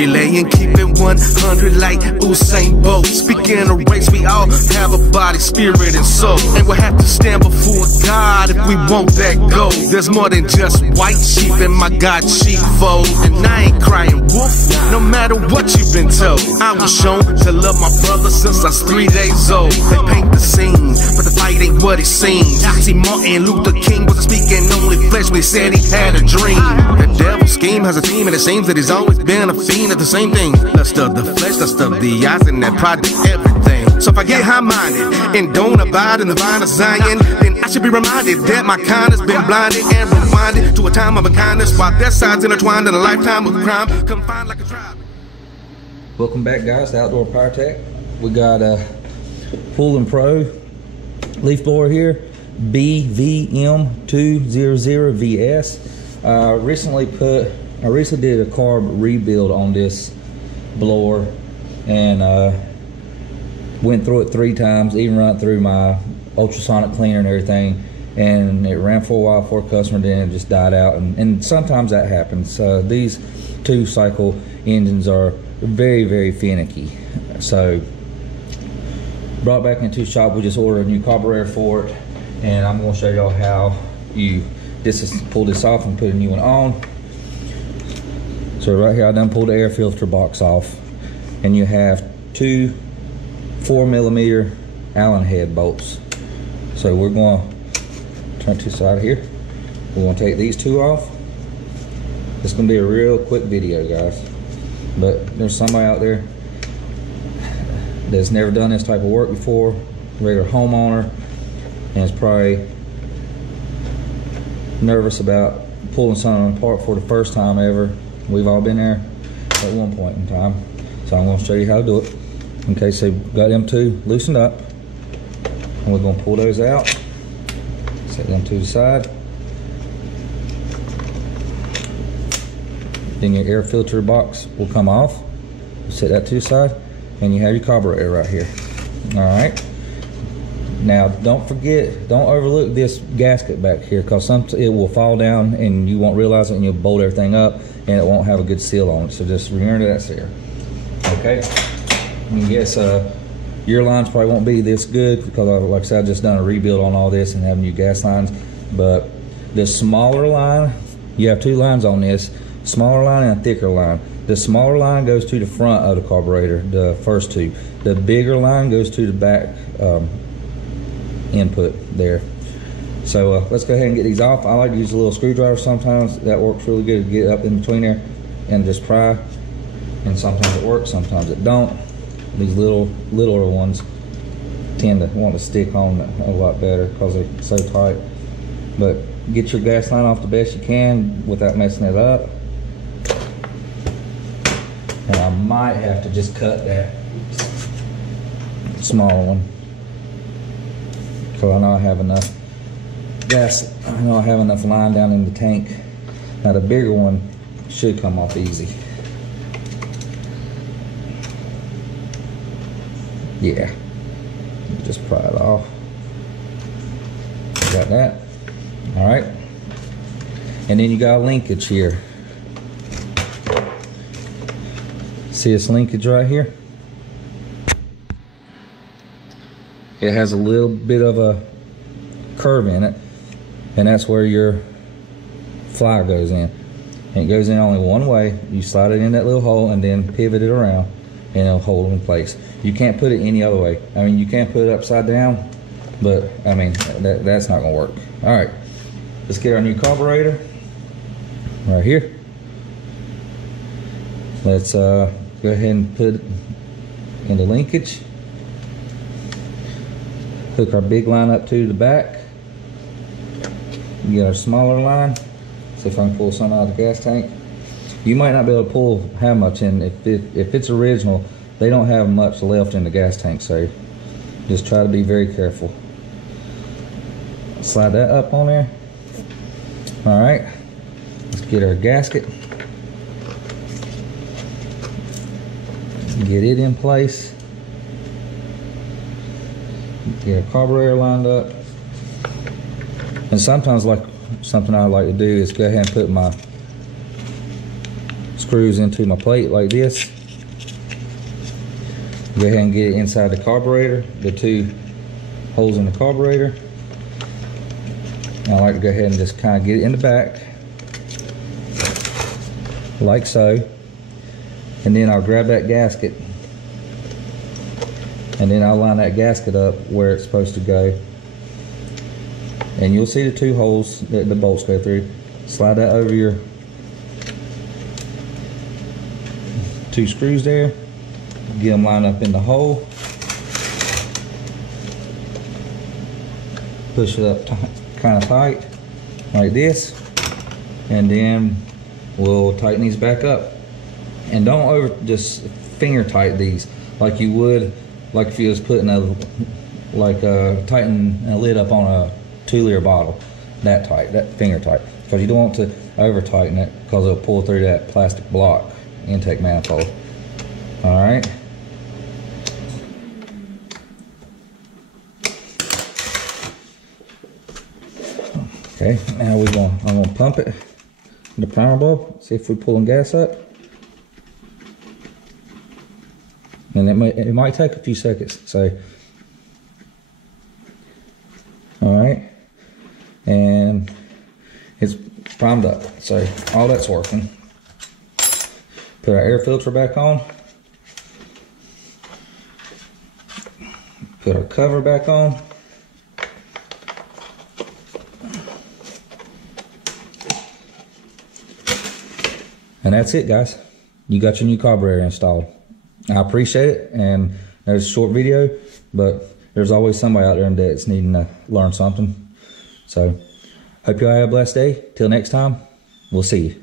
relay and keep it 100 like Usain Bolt. Speaking of race, we all have a body, spirit, and soul, and we'll have to stand before God if we want that gold. There's more than just white sheep in my God sheepfold, and I ain't crying wolf, no matter what you've been told. I was shown to love my brother since I was 3 days old. They paint the scene, but the fight ain't what it seems. See, Martin Luther King wasn't speaking only flesh when he said he had a dream. The devil's scheme has a team, and it seems that he's always been a fiend of the same thing. Lust of the flesh, lust of the eyes, and that pride is everything. So if I get high-minded and don't abide in the vine of Zion, then I should be reminded that my kind has been blinded and rewinded to a time of unkindness, while their sides intertwined in a lifetime of crime, confined like a tribe. Welcome back, guys, to Outdoor Power Tech. We got a Poulan Pro leaf blower here, BVM200VS. I recently did a carb rebuild on this blower, and went through it 3 times, even run it through my ultrasonic cleaner and everything, and it ran for a while for a customer, then it just died out, and sometimes that happens. These 2-cycle engines are very, very finicky. So brought back into shop, we just ordered a new carburetor for it, and I'm going to show y'all how you pull this off and put a new one on. So right here I done pulled the air filter box off, and you have 2 4mm Allen head bolts. So we're going to turn to the side here. We're going to take these 2 off. It's going to be a real quick video, guys, but there's somebody out there that's never done this type of work before, regular homeowner, and is probably nervous about pulling something apart for the first time ever. We've all been there at one point in time, so I'm going to show you how to do it. Okay, so got them 2 loosened up, and we're going to pull those out, set them to the side. Then your air filter box will come off. Set that to the side, and you have your carburetor right here. All right. Now, don't forget, don't overlook this gasket back here, because it will fall down and you won't realize it, and you'll bolt everything up and it won't have a good seal on it. So just remember that's there. Okay. And yes, your lines probably won't be this good because, like I said, I've just done a rebuild on all this and have new gas lines. But the smaller line, you have 2 lines on this, smaller line and a thicker line. The smaller line goes to the front of the carburetor, the first 2. The bigger line goes to the back input there. So let's go ahead and get these off. I like to use a little screwdriver sometimes. That works really good to get up in between there and just pry. And sometimes it works, sometimes it don't. These littler ones tend to want to stick on a lot better because they're so tight. But get your gas line off the best you can without messing it up. And I might have to just cut that small one, so I know I have enough gas. I know I have enough line down in the tank. Now the bigger one should come off easy. Yeah, just pry it off. Got that. All right, and then you got a linkage here. See this linkage right here? It has a little bit of a curve in it, and that's where your fly goes in. And it goes in only one way. You slide it in that little hole and then pivot it around, and it'll hold it in place. You can't put it any other way. I mean, you can't put it upside down, but I mean, that's not gonna work. All right, let's get our new carburetor right here. Let's go ahead and put it in the linkage. Hook our big line up to the back. Get our smaller line. See if I can pull some out of the gas tank. You might not be able to pull how much in. If it's original, they don't have much left in the gas tank, so just try to be very careful. Slide that up on there. All right, let's get our gasket. Get it in place. Get a carburetor lined up. And sometimes, like something I like to do is go ahead and put my screws into my plate like this. Go ahead and get it inside the carburetor, the 2 holes in the carburetor. I like to go ahead and just kind of get it in the back, like so. And then I'll grab that gasket, and then I'll line that gasket up where it's supposed to go. And you'll see the 2 holes that the bolts go through. Slide that over your 2 screws there. Get them lined up in the hole. Push it up kind of tight, like this. And then we'll tighten these back up. And don't just finger tight these like you would, like if you was putting tighten a lid up on a 2-liter bottle. That tight, that finger tight. Because you don't want to over tighten it, because it'll pull through that plastic block intake manifold. Alright. Okay, now I'm gonna pump it, the primer bulb, see if we're pulling gas up. And it might take a few seconds, so. Alright, and it's primed up, so all that's working. Put our air filter back on. Put our cover back on. And that's it, guys. You got your new carburetor installed. I appreciate it, and there's a short video, but there's always somebody out there that's needing to learn something. So, hope you all have a blessed day. Till next time, we'll see you.